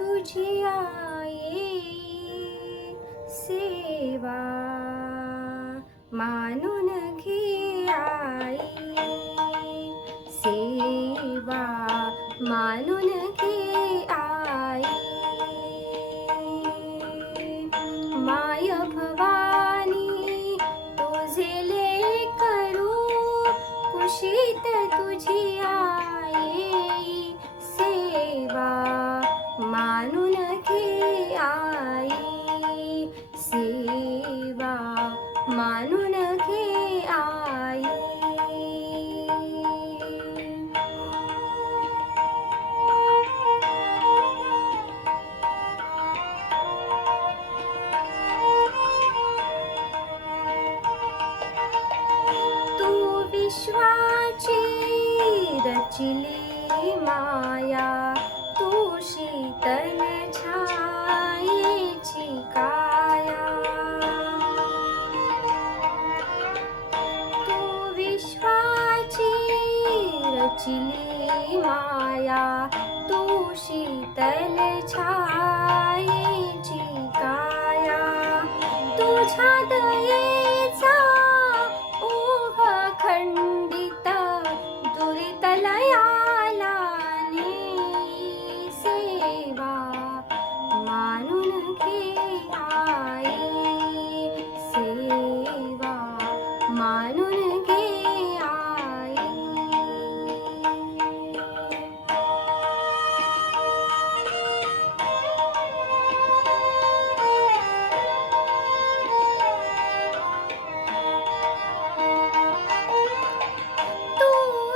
तुझी आई सेवा मानून घे आई सेवा मानून घे आई माय भवानी तुझे लेकरू कुशीत तुझी आई सेवा मानून घे आई सेवा मानून घे आई तू विश्वाची रचिली माया तू शीतल छायेची काया तू विश्वाची रचिली माया तू शीतल छायेची काया तुझ्या दयेचा ओघ खंडित दुरितलयाला सेवा मानून घे आई सेवा मानून घे आई तू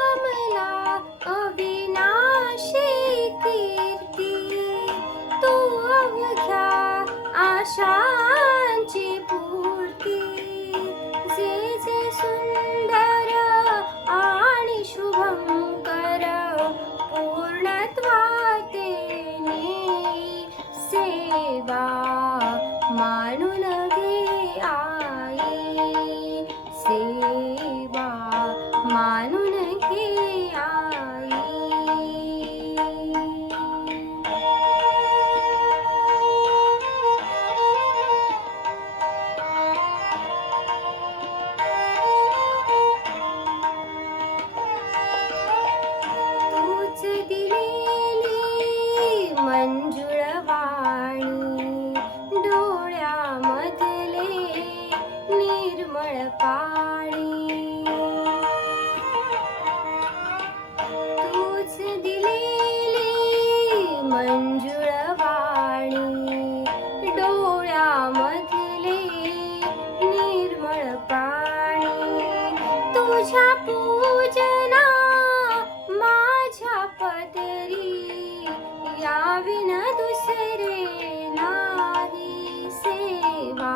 अमला अविनाशी कीर्ती तू अवघ्या आशांची पूर्ती जे जे सुंदर आणि शुभंकर पूर्णत्वाते सेवा मानून घे आई सेवा मानून घे आई तूच दिलेली मंजुळ वाणी डोळ्यामधले निर्मळ पाणी तूच दिलेली मंजुळ वाणी डोळ्यामधले निर्मळ पाणी तुझ्या पूजना माझ्या पदरी याविन दुसरे नाही सेवा